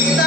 सीता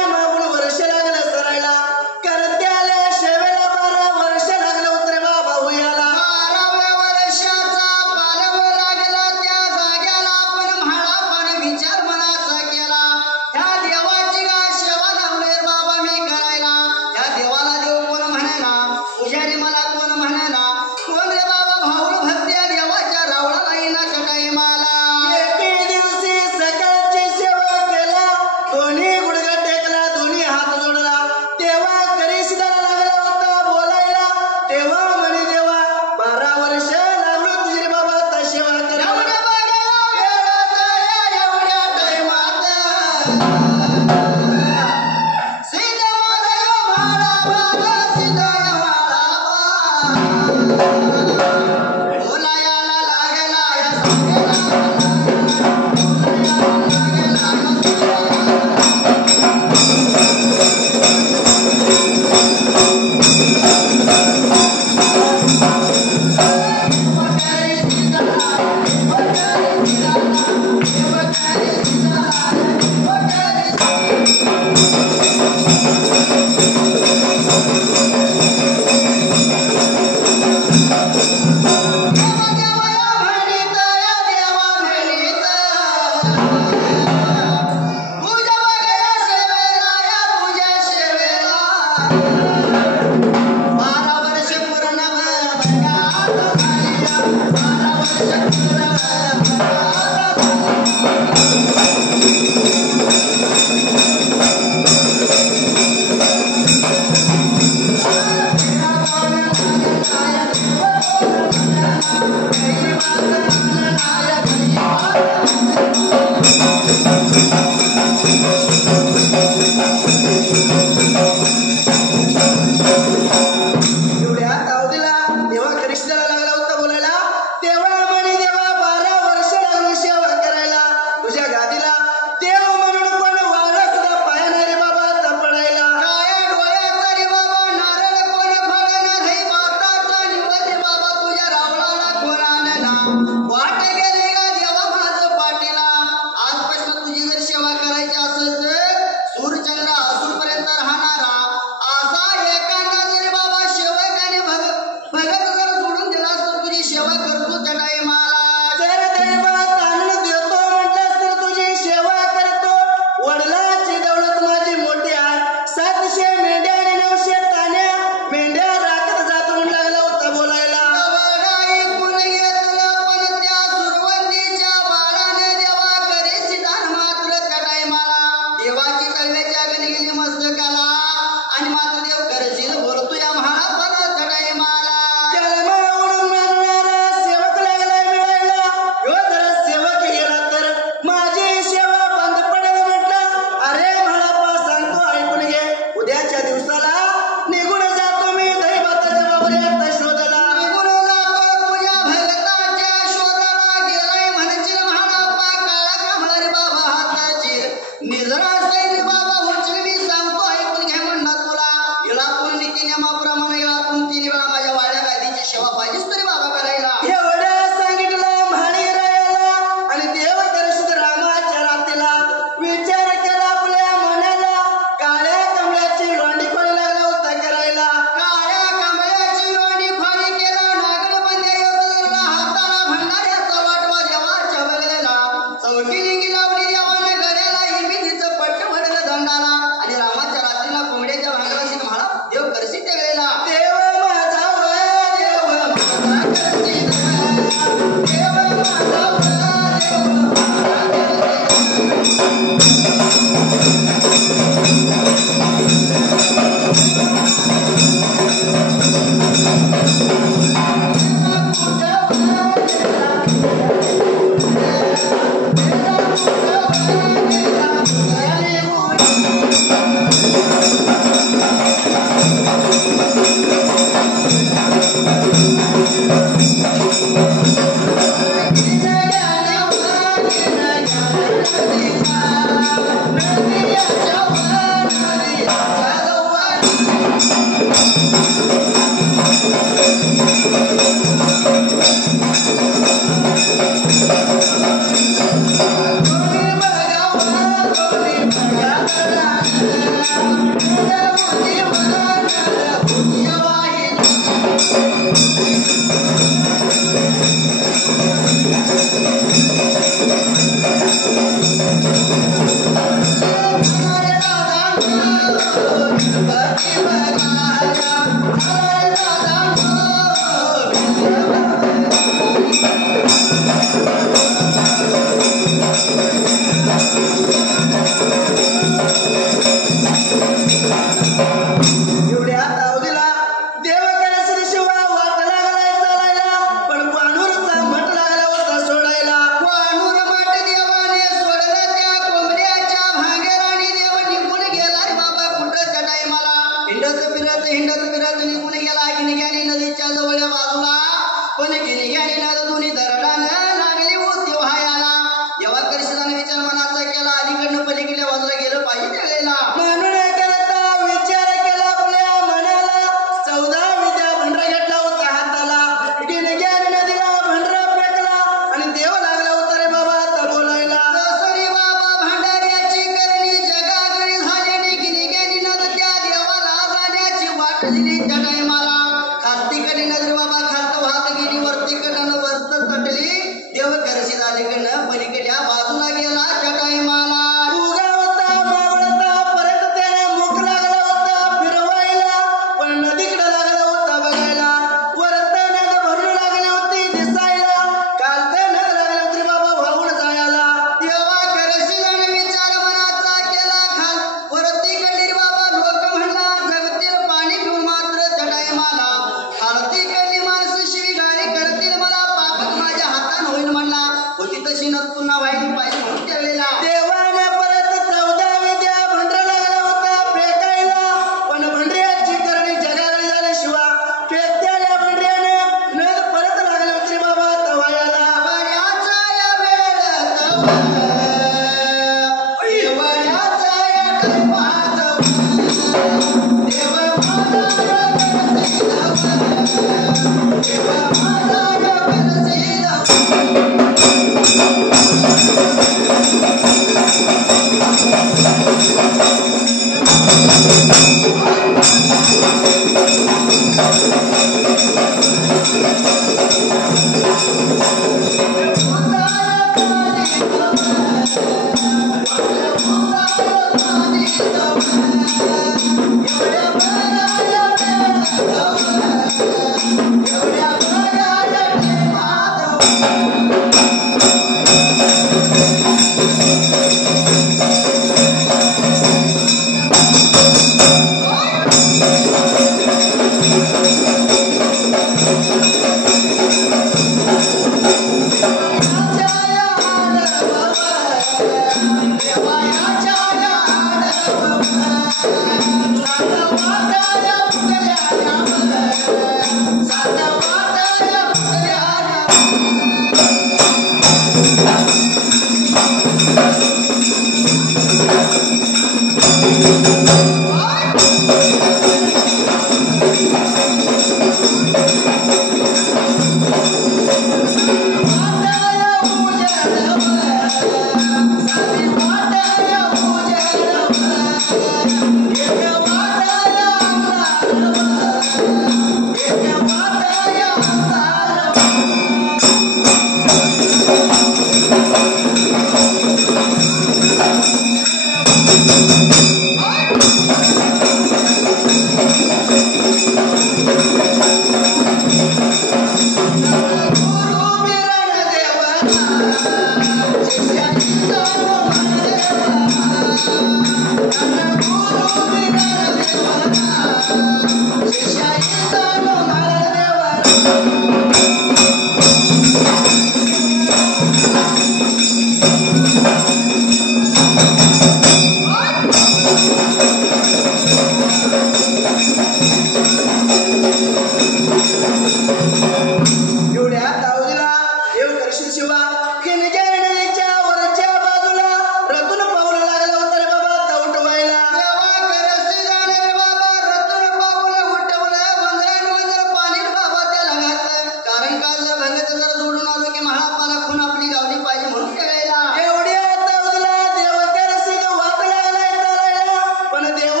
देव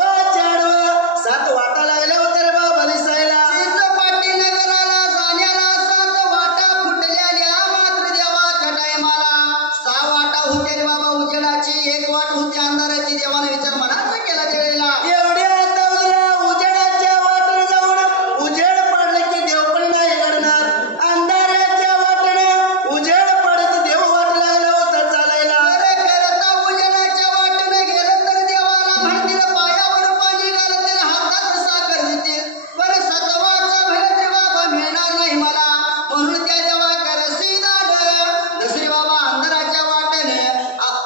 होते रे बाबा उजेडाची एक वाट होती अंधाराची देवाने विचार मनाचा केला त्यावेळेला एवढ्या तावला उजेडाच्या वाटेने जाऊन उजेड पडले की देव पण नाही घडणार अंधाराच्या वाटेने उजेड पडत देव वाट लागला होता चालायला अरे करता उजेडाच्या वाटेने गेलं तर देवाला म्हणतील पायावर पाणी घालतील हातात साखर देतील बरं सतवाचा भेट रे बाबा मिळणार नाही मला म्हणून त्या देवा करसी दाग दसरी बाबा अंधाराच्या वाटेने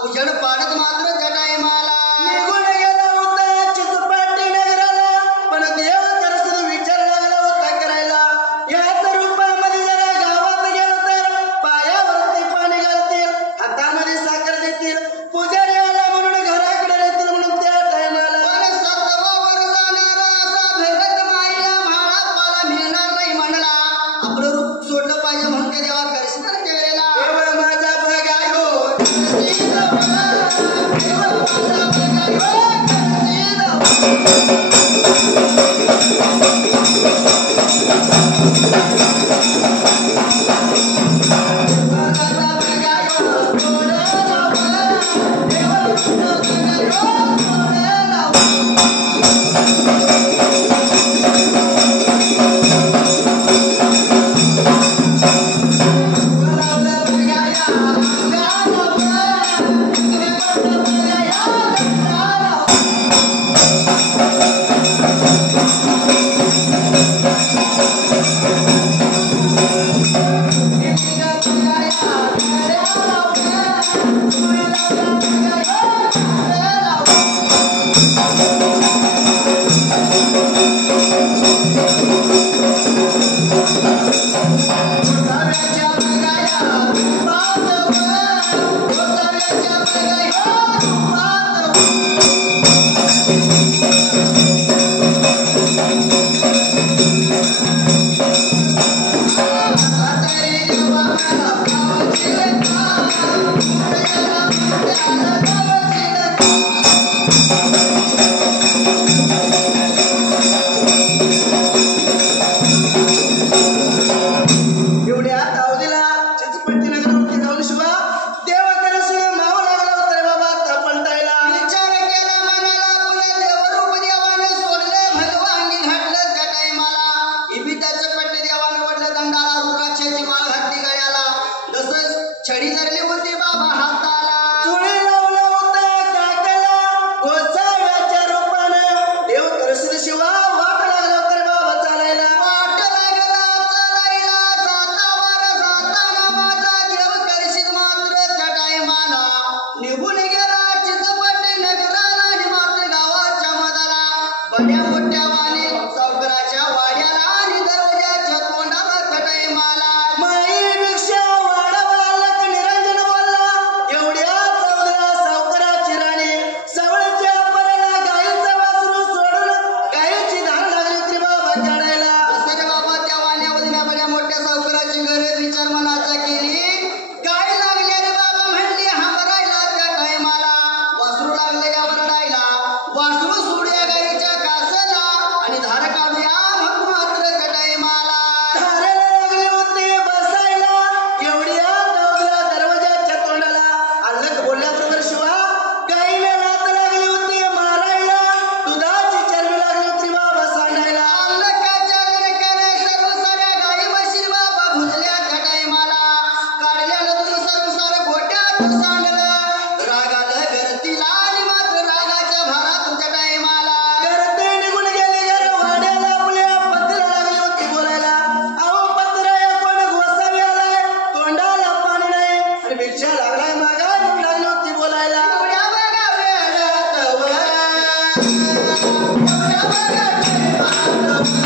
उजेड पाडत मात्र त्या टायमाला निघून गेला होता चिचपाटी नगराला पण देव दर्शन विचार लागला होता करायला याच रूपामध्ये जरा गावात गेलो तर पायावरती पाणी घालतील हातामध्ये साखर देतील पुजारी आला म्हणून घराकडे येतील म्हणून त्या टायमाला पण सतवावर जाणारा असा भेटत माईला म्हाळा पाला मिळणार नाही म्हणला आपलं रूप सोडलं पाहिजे म्हणून त्या देवा करसी तर त्या वेळेला देव माझा बघायो एवढ्या तावडीला चिचपट्टी नगरावरती जाऊन शिवा देवाकडे सुद्धा माव लागला होता रे बाबा तपलतायला विचार केला मनाला आपलं देवरूप देवाने सोडले भगवांगी घातलं त्या टायमाला इबिताचं पट्टे देवाने वडलं दंडाला रुद्राक्षाची माळ घातली गळ्याला तसंच छडी धरली होती बाबा हाताला चुळी लावला होता काकाला गोसाव्याच्या रूपानं देव कृष्ण शिवा वाट लागला होता रे बाबा चालायला वाट लागला चालायला जाताना माझा देव करशील मात्र त्या टायमाला निघून गेला चिचपट्टी नगराला आणि मात्र गावाच्या मधाला बड्या मोठ्या वाणी सावकाराच्या वाड्याला आणि दरवाजाच्या तोंडाला त्या टायमाला माईपेक्षा वाडवाला का निरंजन बोलला एवढ्या चौदरा सावकाराची राणी सवळच्या पराला गाईचा वासरू सोडून गाईची धार लागली होती बाबा काढायला अरे बाबा त्या वाण्यावरल्या बड्या मोठ्या सावकाराची गरज विचार मनाचा केली गाय लागले रे बाबा म्हणली हांबरायला त्या टायमाला वासरू लागले या वरडायला वासरू सोडूया गाईच्या कासला आणि धार काढूया मग मात्र त्या टायमाला धाराला लागली होती बसायला एवढ्या चौदरा दरवाजाच्या तोंडाला अलग बोलल्याबरोबर शिवा गाईला लात लागली होती मारायला दुधाची चरबी लागली होती बाबा सांडायला अंधकाच्या गणकाने सर्व साऱ्या गाई म्हशी बाबा भुजल्या त्या टायमाला काढल्यानं दूध सर्वसार गोट्यात सांडलं रागाला गरतीला आणि मात्र रागाच्या भारात त्या टायमाला घरात निघून गेले घर वाड्याला आपल्या पत्राला लागली होती बोलायला अहो पत्रा कोण गोसावी आलाय तोंडाला पाणी नाही आणि भिक्षा लागलाय मागा लागली होती बोलायला एवढ्या बघा वेळात वर, एवढ्या बघा वेळात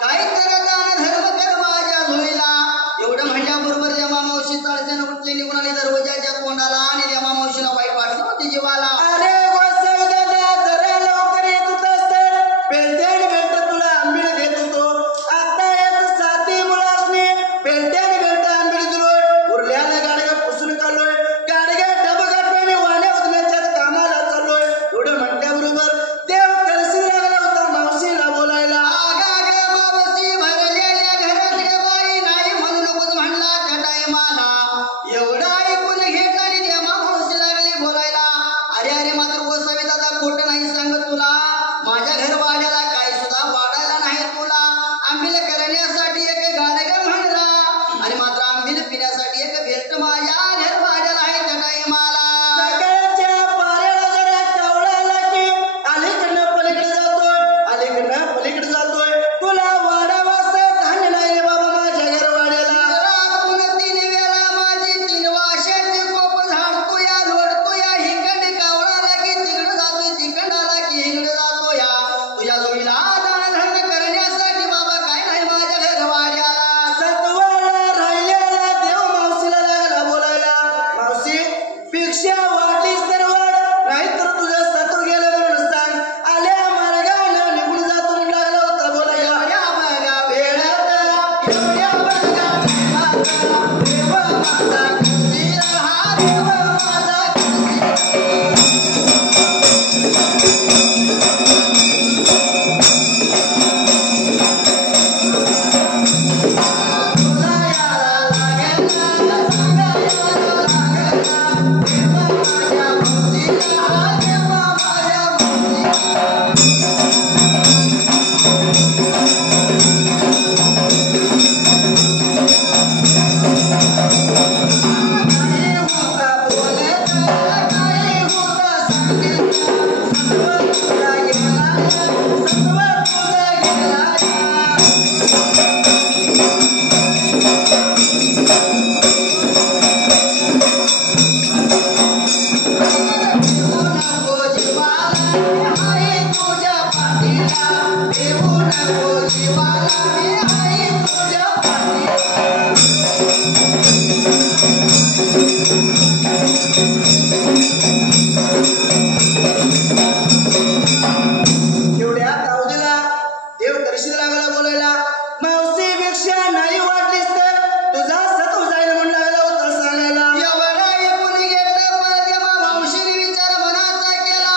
काही तर दान आंबील करण्यासाठी एक गाडग म्हणला आणि मात्र आंबील पिण्यासाठी एक भेट माझ्या घरवाड्याला आहे त्या टाईमाला. सकाळच्या पाऱ्याला जरा कावळा आला की अलीकडनं पलीकडे जातोय तुला वाडा वाजता धान्य नाही रे बाबा माझ्या घरवाड्याला. रातून 3 वेळा माझी 3 वाशाची कोप झाडतो या लोडतो या हिकडे कावळाला की तिकडे जातोय तिकडे आला की हिकडे जातो या तुझ्या जोडीला दानधर्म करण्यासाठी बाबा काय नाही माझ्या घरवाड्याला. सत्वाला राहिलेला देव मावशीला लागला बोलायला. मावशी भिक्षा वाटलीस तर वाढ नाहीतर तुझं सत्व गेलं म्हणून सांग. आल्या मार्गानं निघून जातो म्हणून लागला होता बोलायला. या बघा वेळात एवढ्या बघा वेळात देव माझा कुशीला हा देव माझा एवढ्या तावडीला देव करशील लागला बोलायला. मावशी भिक्षा नाही वाटलीस तर तुझा सत्व जाईल म्हणून लागला होता सांगायला. एवढा ऐकून घेतलं पण जेव्हा मावशीने विचार मनाचा केला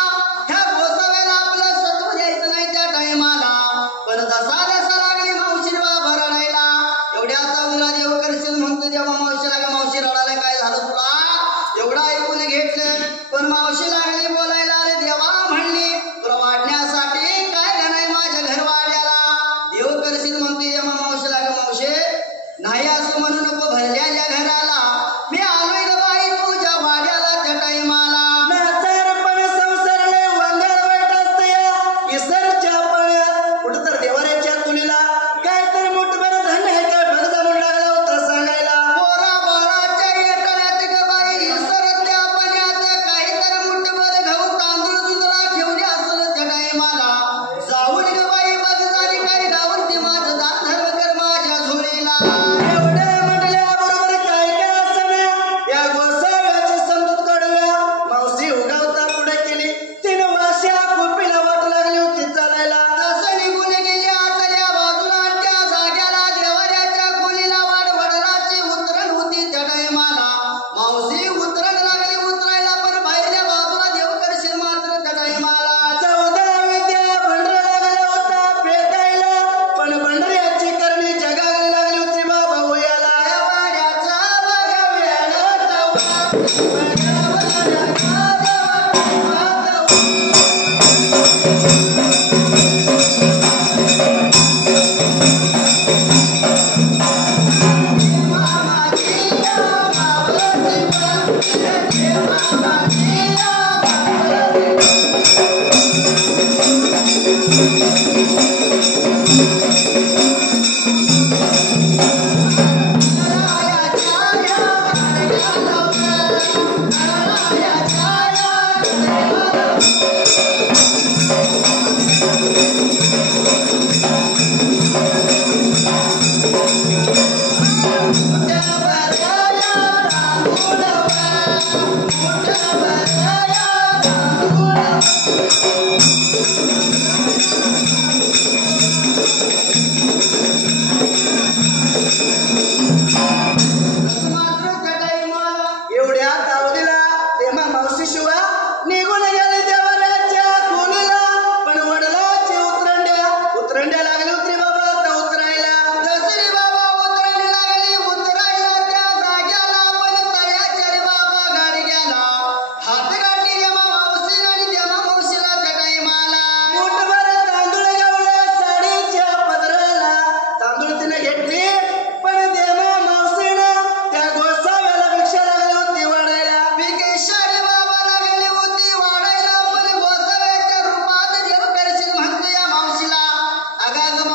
ह्या गोसाव्याला आपलं सत्व द्यायचं नाही त्या टायमाला. पण जसा लागली मावशी बाबा रडायला. एवढ्या तावडीला देव करशील म्हणतो जेव्हा मावशी लागली मावशी रडायला काय झालं तुला एवढं ऐकून घेतलं पण मावशी लागली बोलायला. अरे देवा म्हणली तुला वाढण्यासाठी काय घाणाय माझ्या घरवाड्याला. देव करशील म्हणते जेव्हा मावशी लागली मावशे नाही असं म्हणू नको भरल्याच्या घराला मी आलोय ग बाई तुझ्या वाड्याला त्या टायमाला. नाचारपण संसारले वांगाळ वाईट असतं या इसरच्या पाण्यात कुठं तर देवाऱ्याच्या तुलीला काय तर मोठभर धान्य आहे काय बघजा म्हणून लागला होता सांगायला. पोरा बाळाच्या येटण्यात ग बाई इसरत्या पाण्यात काही तर मुठभर गहू तांदूळ जुंदळा ठेवले असलं त्या टायमाला. जाऊन ग बाई बघ झाली काय गावून ती माझं दान धर्म कर माझ्या झोळीला. एवढं म्हटल्याबरोबर काय काय असण्या या गोसाव्याची समजूत कडव्या मावशी उगावता पुढे केली. 3 वाशा कुपीला वाट लागली होती चालायला. तसं निघून गेल्या आतल्या बाजूला त्या जाग्याला देवाऱ्याच्या खोलीला वडवडाची उतरण होती त्या टायमाला. मावशी उतरण लागली उतरायला पण बाहेरच्या बाजूला देव करशील मात्र त्या टायमाला. 14 विद्या भंडारा लागला होता फेकायला पण भंडाऱ्याची करणी जगायला लागली होती बाबा वयाला. देवाऱ्याचा बघा वेळ तवा, देवाऱ्याचा देवा एवढ्या तावडीला तेव्हा मावशी शिवा निघून गेले देवाऱ्याच्या खोलीला पण वडिलाची उतरंड्या लागली होती बाबा. त्या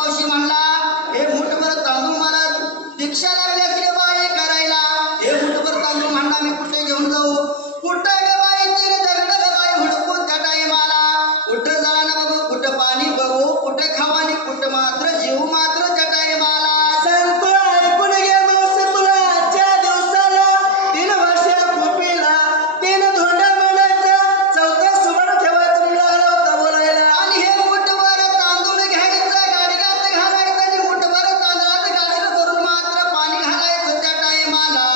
मावशी म्हणला, हे मुठभर तांदूळ मला दीक्षा लागल्यास रे बाई करायला. हे मुठभर तांदूळ म्हणला मी कुठे घेऊन जाऊ? कुठं ग बाई तिने दगड ग बाई हुडकून त्या टायमाला. कुठं जाणं बघू, कुठं पाणी बघू, कुठं खावानी, कुठं मात्र जीव मात्र त्या टायमाला. सांगतो ऐकून घे मावशी तुला आजच्या दिवसाला 3 वर्षा खोपीला 3 धोंडा मांडायचा 4थं सुबड ठेवायचं म्हणून लागला होता बोलायला. आणि हे मुठभर तांदूळ घ्यायचं गाडग्यात घालायचं आणि मुठभर तांदळात गाडीला करून मात्र पाणी घालायचं त्या टायमाला.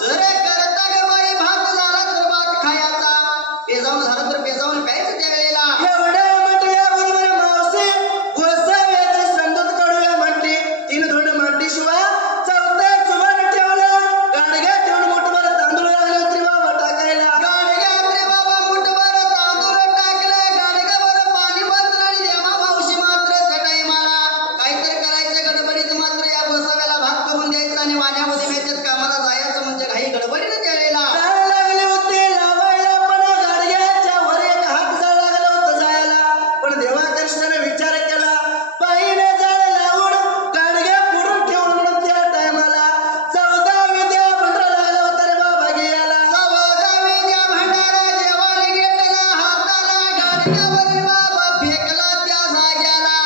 जर करता ग बाई भात झाला तर भात खायचा, पेजावून झालं तर पेजावून प्यायचं त्या वेळेला. एवढ्या म्हटल्याबरोबर मावशी गोसाव्याची समजूत काढूया म्हटली. 3 धोंड मांडल्याशिवाय 4थं सुबड ठेवलं. गाडग्यात ठेवून मुठभर तांदूळ लागले होते बाबा टाकायला. गाडग्यात रे बाबा मुठभर तांदूळ टाकलं, गाडग्यावर पाणी बसलं आणि देवा मावशी मात्र त्या टायमाला काहीतरी करायचं गडबडीत मात्र या गोसाव्याला भात करून द्यायचा आणि वाण्यामध्ये मेच्यात कामाला जायचं म्हणजे काही गडबडीनं त्या वेळेला. जाळ लागले होते लावायला पण गाडग्याच्या वर एक हात जाळ लागलं होतं जायला. पण देवाकर्षणाने विचार केला पायीने जाळ लावून गाडग्या पुढून ठेवून म्हणून त्या टायमाला 14 विद्या भंडारा लागला होता रे बाबा घ्यायला. 14 विद्या भंडारा देवाने घेतला हाताला, गाडग्यावर बाबा फेकला त्या जाग्याला.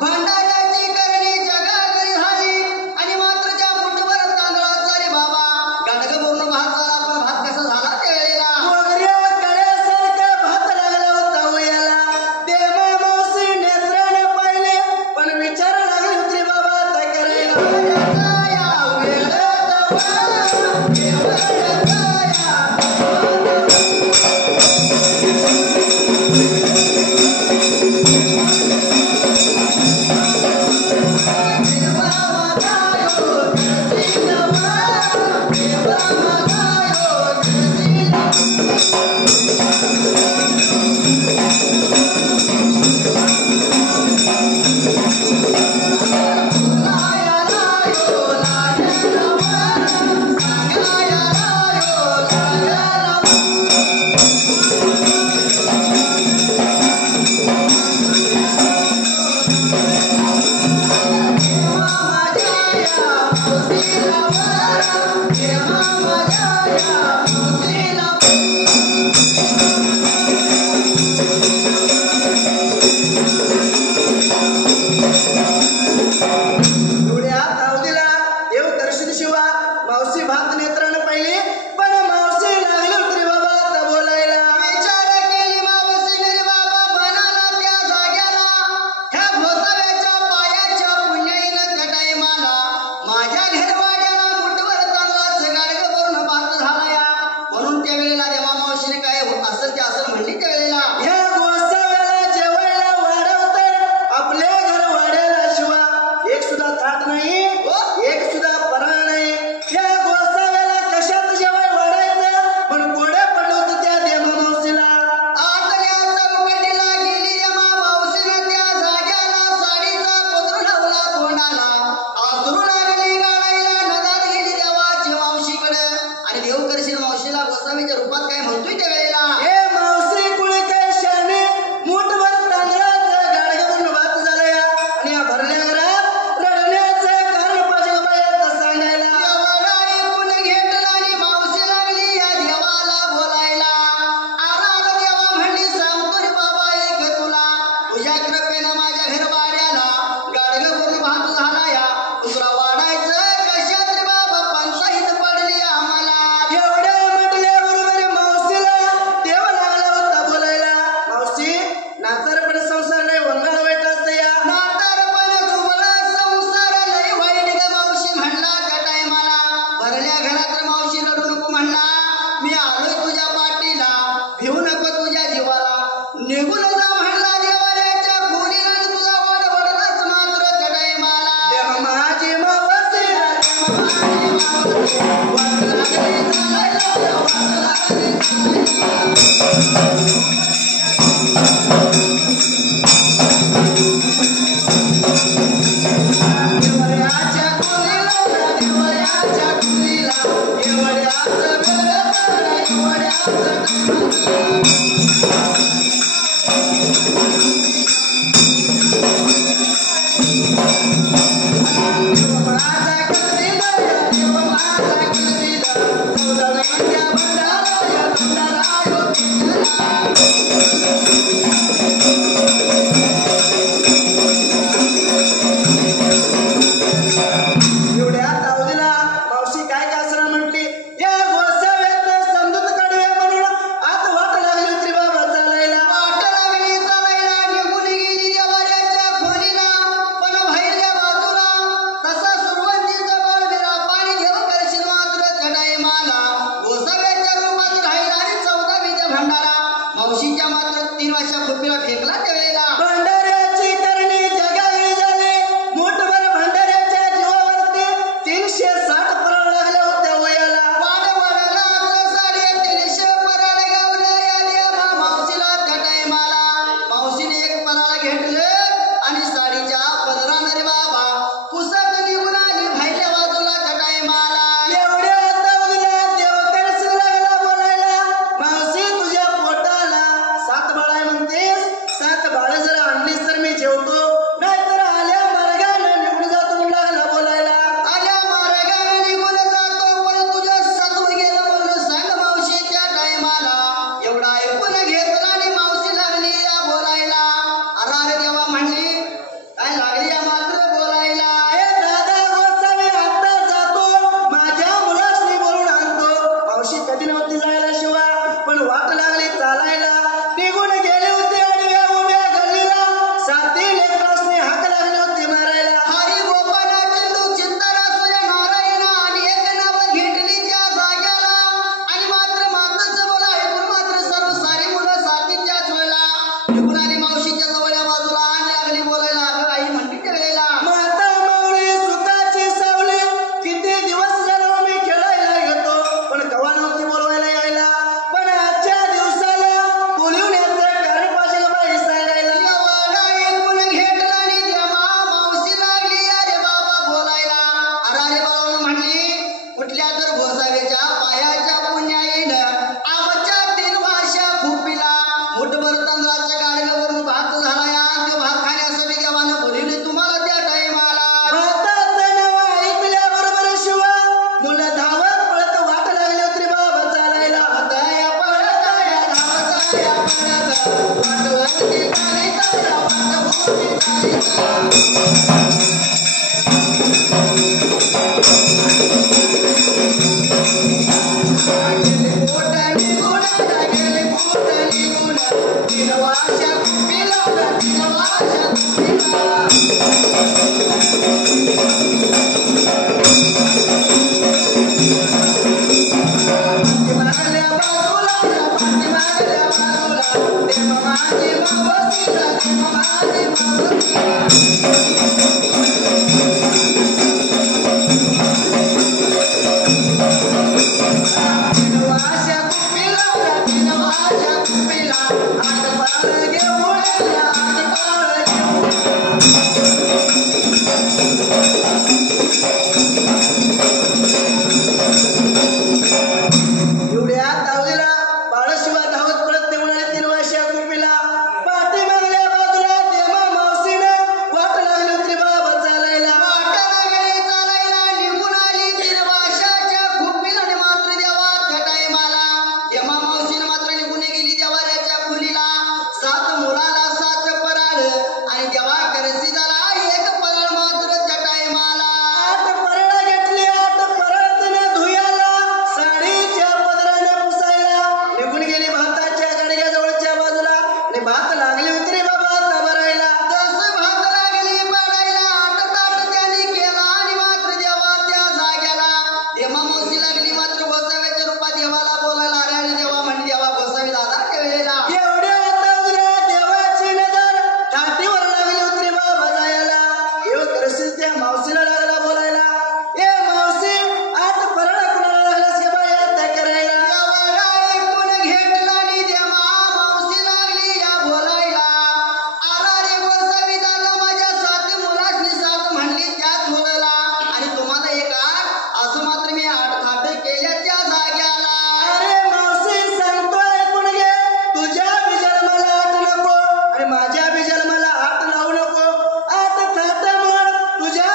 भंडाऱ्याची करणी जगागरी झाली आणि मात्र त्या मुठभर तांदळाचा रे बाबा गाडगं पूर्ण भात झाला. पण भात कसा झाला त्या वेळेला? वगैरे कळ्यासारखा भात लागला होता वयाला. देवा मावशी नेत्राने पाहिले पण विचार लागले होते बाबा आता करायला. या वेळेत बाबा, एवढे हात धाव दिला देव दर्शन शिवा. मावशी भात नेत्राने पाहिले पण मावशी लागले होते रे बाबा आता बोलायला. विचार केली मावशीने रे बाबा म्हणाला त्या जाग्याला, ह्या गोसाव्याच्या पायाच्या पुण्याईनं त्या टायमाला माझ्या घरवाड्याला मुठभर तांदळाचं गाडगं करून भात झाला या. म्हणून त्या वेळेला देवा मावशीने काय असेल ते असेल म्हणली त्या वेळेला. ह्या गोसाव्याला जेवायला वाढवतं आपल्या घर वाड्याला शिवा एक सुद्धा थाट नाही एक सुद्धा पराळ नाही. या गोसाव्याला कशात जेवाय वाढायचं पण कोड्या पडलं होतं त्या देवा मावशीला. आतल्या चौकटीला गेली देवा मावशीनं त्या जाग्याला, साडीचा पदर लावला तोंडाला, आसरू लागली गाडायला, नदात गेली देवाची मावशीकडं आणि देव करशील मावशीला गोसावीच्या रूपात काय म्हणतोय त्या वेळेला. हे मावशी कुळी काय शाने मुठभर तांदळाचं गाडगं करून भात झालं या. आणि या भरल्या घरात रडण्याचं कारण पाहिजे बाबा आता सांगायला. एवढा ऐकून घेतला आणि मावशी लागली या देवाला बोलायला. आरार देवा म्हणली सांगतो रे बाबा ऐक तुला, तुझ्या कृपेनं माझ्या घरवाड्याला गाडगं करून भात झाला या. दुसरा मावशीच्या मात्र 3 वर्षा खुपीला फेकला त्यावेळेला भंडाऱ्याची करणी जगावेळी झाले मोठभर भंडाऱ्याच्या जीवावरती 360 परळ लागल्या होत्या वयाला वाडवाडला 350 परळ गावलं या देवा मावशीला त्या टायमाला मावशीने एक परळ घेतलं आणि साडीच्या पदरानं रे बाबा पुसत निघून आली बाहेरच्या बाजूला त्या टायमाला एवढ्या तावडीला देवकरस लागला बोलायला मावशी तुझ्या पोटाला 7 बाळ म्हणतेस 7 बाळ जर आणलीस तर मी जेवतो नाहीतर आल्या मार्गाने निघून जातो म्हणून लागला बोलायला आल्या मार्गाने निघून जातो पण तुझं सत्व गेलं म्हणून सांग मावशी त्या टायमाला एवढा ऐकून घेतला आणि मावशी लागली या बोलायला अरे देवा म्हणली काय लागली या मात्र बोलायला ए दादा गोसावी आता जातो माझ्या मुलासनी बोलून आणतो मावशी कधी नव्हती जायला शिवा पण वाट लागली चालायला निघून गेली होती आडव्या उभ्या गल्लीला 7 लेकरासनी हाक लागली होती मारायला हरी गोपाळ चंदू चित्तरा सूर्य नारायण आणि एक नाव घेतली त्या जाग्याला आणि मात्र मातचं बोला ऐकून मात्र सर्व सारी मुलं साथीच्याच वेळेला निघून आली मावशीच्या जवळच्या बाजूला आणि लागली बोलायला अगं आई म्हणते त्या वेळेला माता माऊली सुखाची सावली किती दिवस झालो मी खेळायला येतो पण कवा नव्हती बोलवायला यायला पण आजच्या दिवसाला बोलून याचं कारण पाहिजे का बाई सांगायला एवढा ऐकून घेतला आणि देवा मावशी लागली अरे बाबा बोलायला अरे बाबा म्हणली कुठल्या तर गोसाव्याच्या पायाच्या पुण्याईनं आमच्या 3 वर्षा खुपीला मुठभर तांदळाच्या गाडग्यावरून भात झाला या तो भात खाण्यासाठी देवानं बोलवली तुम्हाला त्या टायमाला भाताचं नाव ऐकल्याबरोबर शिवा मुलं धावत पळत वाट लागली होती बाबा चालायला दया पळताया धावताया पळत वाटवरती चालिता वाटवरती चालिता गेले पोटाने गुणाला गेले पोटाने गुणा 3 वर्षा खुपीला 3 वर्षा खुपीला पाठीमागल्या बाजूला देवा माझी मावशीला देवा माझी मावशीला वाशा कुपिला आठ पाळ घेऊन आठ पाळ घेऊन एवढ्या तावडीला बाळशिवा धावत पळत ते म्हणाले 3 वर्षा कुपीला पाठीमागल्या बाजूला देवा मावशीनं वाट लागली होती बाबा चालायला वाटाला चालायला निघून आली 3 वर्षाच्या खुपीला आणि मात्र देवा त्या टायमाला देवा मावशीनं मात्र निघून गेली देवाऱ्याच्या खुलीला 7 मुलाला 7 पराळ आणि देवा करसी झाला 1 पराळ मात्र त्या टायमाला 8 परळा घेतली 8 परळ तिने धुयाला साडीच्या पदराने पुसायला निघून गेली भाताच्या गाडग्या जवळच्या बाजूला आणि भात लागली होती रे बाबा आता भरायला तसं भात लागली पाडायला 8 ताट त्याने केला आणि मात्र देवा त्या जाग्याला देवा मावशी लागली मात्र गोसाव्याच्या रूपात देवाला बोलायला अरे आणि देवा म्हणे देवा गोसावी दादा त्या वेळेला एवढ्या तावडीला देवाची नजर ताटीवर लागली होती रे बाबा जायला येऊ करशील त्या मावशीला लागला बोलायला ए मावशी 8 परळा कुणाला लागलास का बाई आता करायला एवढा ऐकून घेतला आणि देवा मावशी लागली या बोलायला अरे रे गोसावी दादा माझ्या 7 मुलासनी 7 म्हणली त्याच वेळेला आणि तुम्हाला एक 8 असं मात्र मी 8 थाटे केल्या त्या जाग्याला अरे मावशी सांगतो ऐकून घे तुझ्या बिजन्माला 8 नको आणि माझ्या बिजन्माला 8 लावू नको 8 थाट म्हण तुझ्या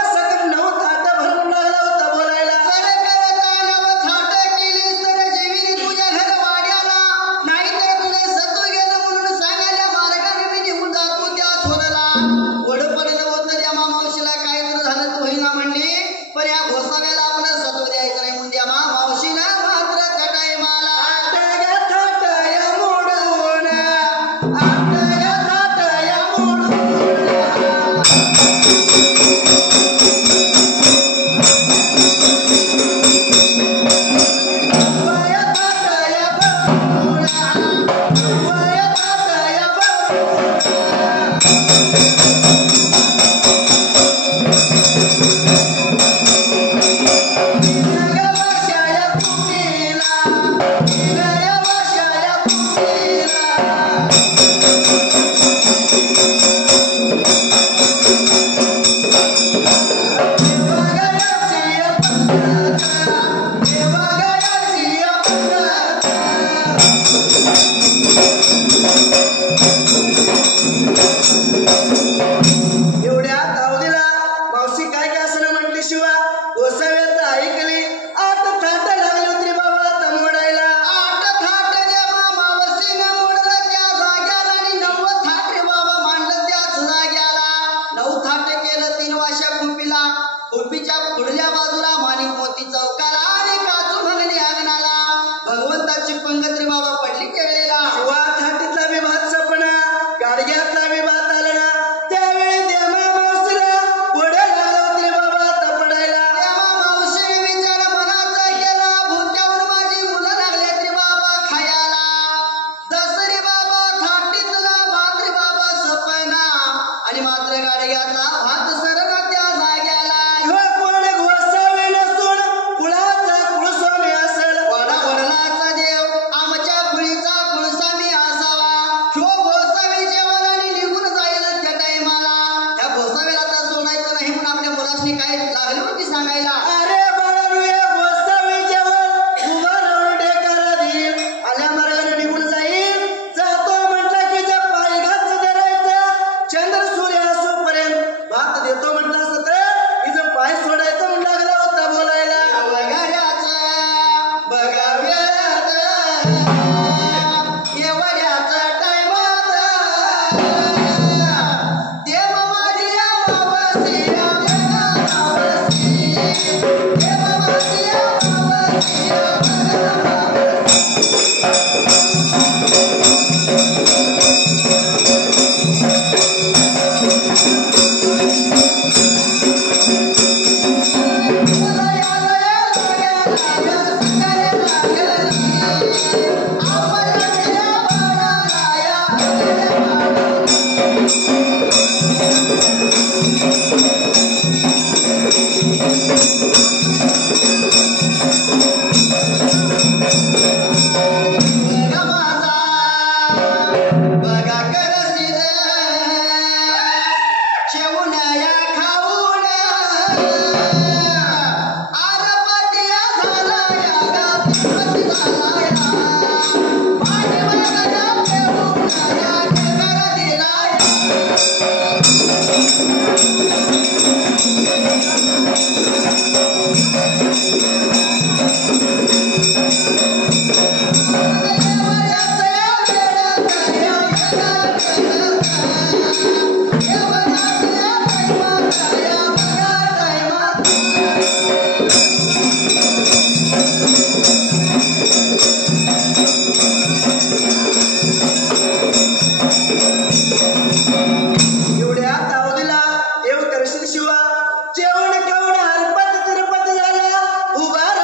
जेवण खाऊन हरपत तिरपत झाला उभा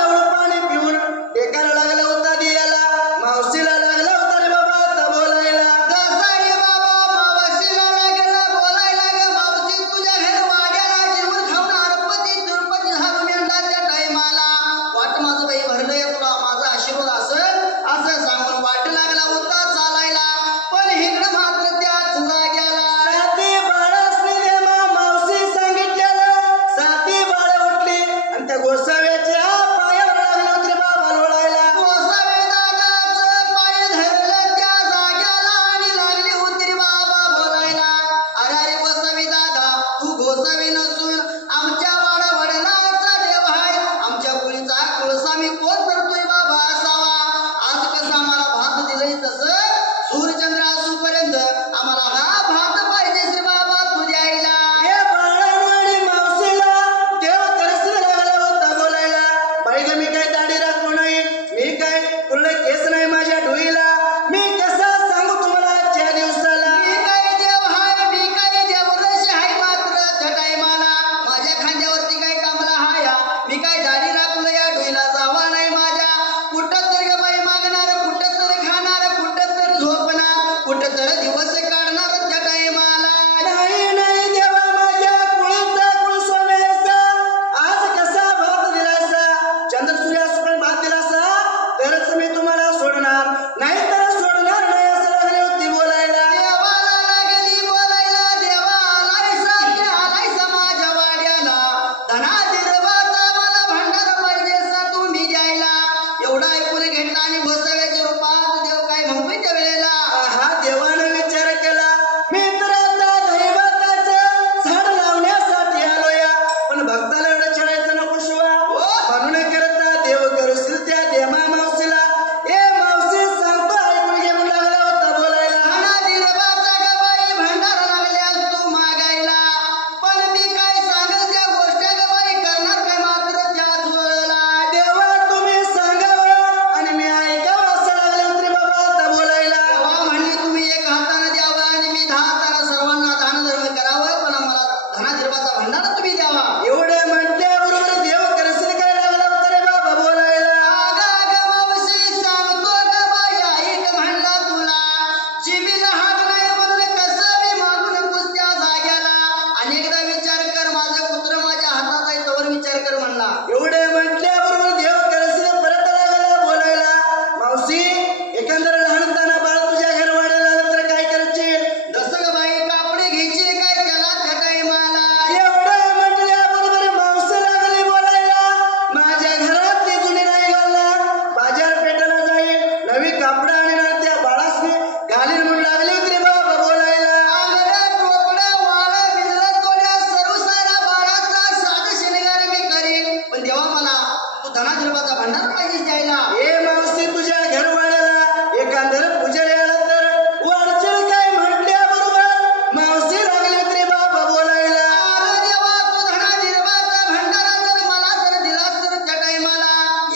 धर्माचा भंडारा पाहिजे द्यायला. ए मावशी तुझ्या घरवाड्याला एखादं पुजारी आला तर वाडचल काय म्हटल्याबरोबर मावशी लागली तरी बाबा बोलायला. अरे देवा तू धना धर्माचा भंडारा जर मला जर दिलास तर त्या टायमाला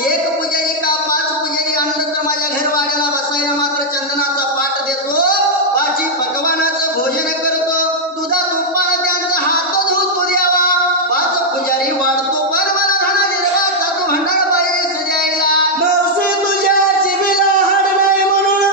एक पुजारी का 5 पुजारी आणलं तर माझ्या घरवाड्याला बसायला मात्र चंदनाचा पाट देतो, 5 पकवानाचं भोजन करतो, दुधा तुपानं त्यांचा हात धुतो द्यावा, 5 पुजारी वाढतो पण मला धना धर्माचा तू भंडारा पाहिजे द्यायला. मावशी तुझ्या जिभेला हाड नाही म्हणून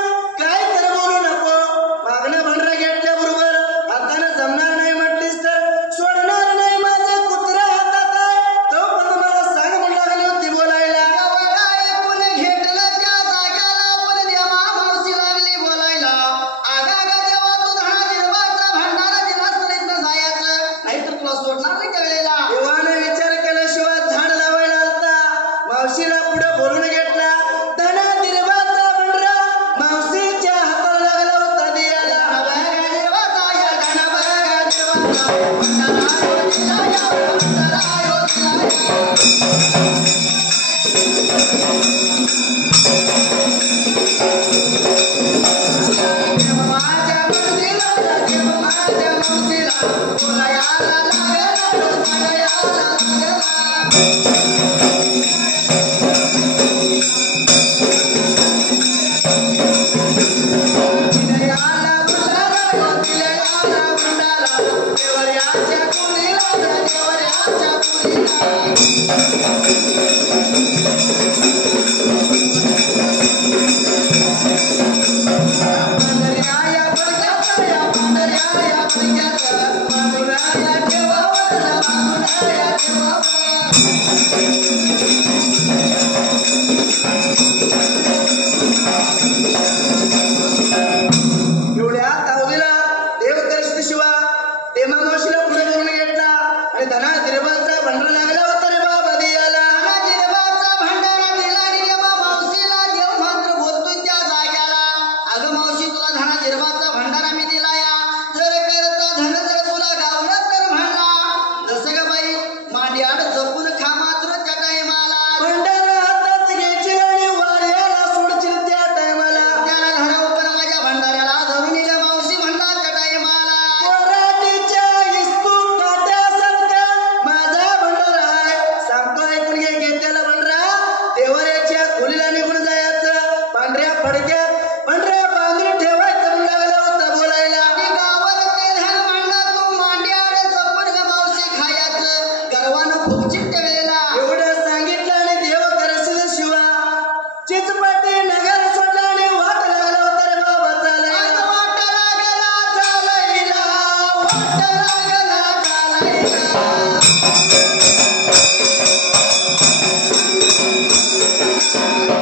काय तर बोलू नको. मागणं भंडारा घेतल्याबरोबर हातानं जमणार नाही म्हटलीस तर सोडणार नाही माझं कुत्रा हातात आहे. तो पण मला सांग म्हणून लागली होती बोलायला. एवढा ऐकून घेतलं त्या जाग्याला पण देवा मावशी लागली बोलायला. आगा देवा तू धना धर्माचा भंडारा दिलास तर इथनं जायचं, नाहीतर तुला सोडणार नाही त्या वेळेला. देवानं विचार केल्याशिवाय झाड लावायला आलता. मावशीला पुढे बोलून घेतला. धना दिरवाचा भंडारा मावशीच्या हाताला लागला होता दियाला. बघा देवाचा या धना बघा देवाचा भंडारा यो दिला या भंडारा यो दिला या. देव माझ्या मावशीला देव माझ्या मावशीला बोलायला लागला बोलायला लागला. दिलयाला भंडारा यो दिलयाला भंडारा देवऱ्याच्या कुणीला देवऱ्याच्या कुणीला. पांढऱ्या बडक्याचा या पांढऱ्या बडक्याचा पांढऱ्या ठेवावं पांढऱ्या ठेवावं. एवढ्या तावडीला देव दर्शन शिवा तेमा मावशीला पुढे बोलून घेतला आणि धना दिरवाचा भंडारा लागला होता रे बाबा दियाला. धना धर्माचा भंडारा दिला आणि देवा मावशीला देव मात्र बोलतोय त्या जाग्याला. अगं मावशी तुला धना धर्माचा भंडारा मी दिला या, जर करता धन जर तुला गावलं तर म्हणला जसं का बाई मांड्याड जपून खा मात्र त्या टायमाला. भंडारा हातात घ्यायची आणि वाड्याला सोडची त्या टायमाला. त्याला धराव पण माझ्या भंडाऱ्याला धरून येईल मावशी म्हणला त्या टायमाला. पोराटीच्या इस्तूत काट्यासारखा माझा भंडारा आहे. सांगतो ऐकून घे घेतलेला भंडारा देवऱ्याच्या खोलीला निघून जायचं. पांढऱ्या फडक्यात भंडारा बांधून ठेवायचं म्हणून लागला होता बोलायला. आणि गावात ते धन म्हणला तू मांड्याड जपून ग मावशी खायचं, गर्वानं फुगचित त्या वेळेला. एवढं सांगितलं आणि देव करशील शिवा चिचपाटी नगर सोडला आणि वाट लागला होता रे बाबा चालायला. वाट लागला चालायला, वाट लागला चालायला.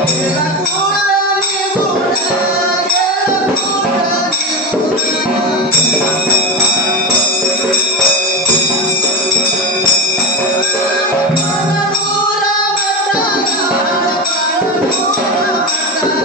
गेला कुठं निघून, गेला कुठं निघून. पांडुरा म्हटला, पांडुरा म्हटला.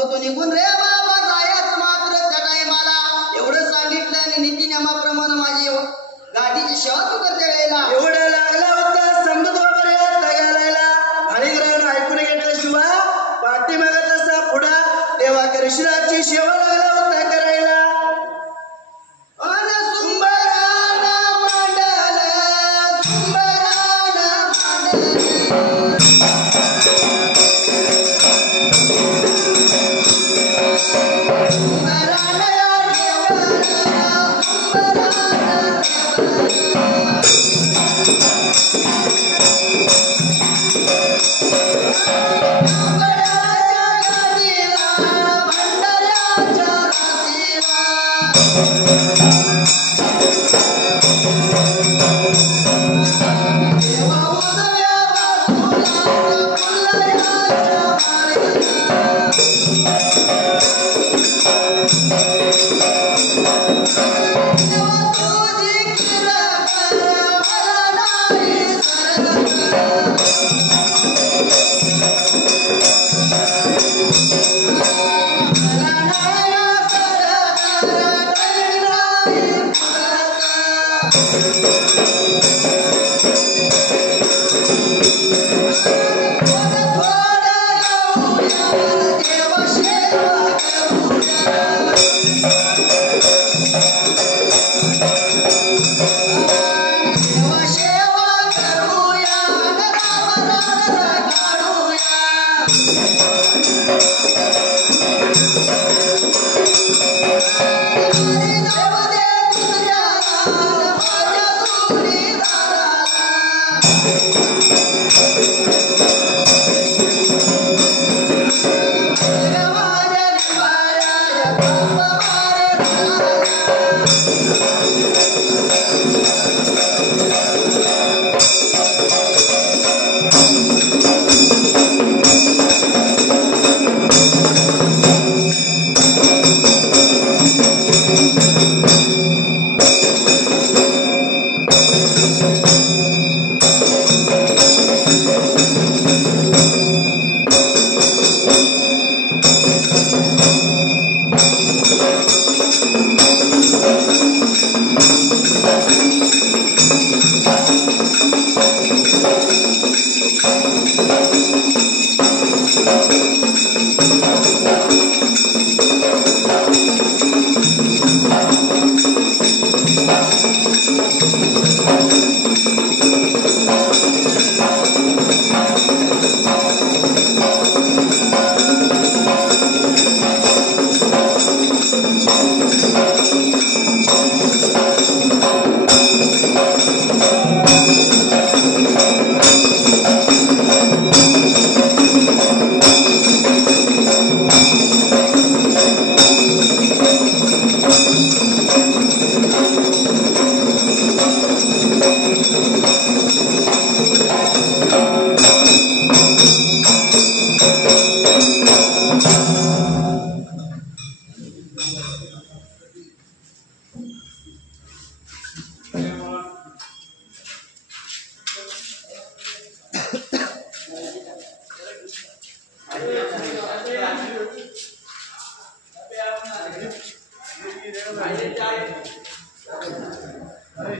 मग तो निघून रे बाबा जायच मात्र त्या टायमाला एवढं सांगितलं आणि नीतिनियमाप्रमाणे माझी गाडीची सेवा तू करते वेळेला एवढा लागला होता समजत बाबा यात घालायला आणि ग्रहण ऐकून घेतल्याशिवाय पाठीमागे तसा पुढा देवा कृष्णाची सेवा लागला होता करायला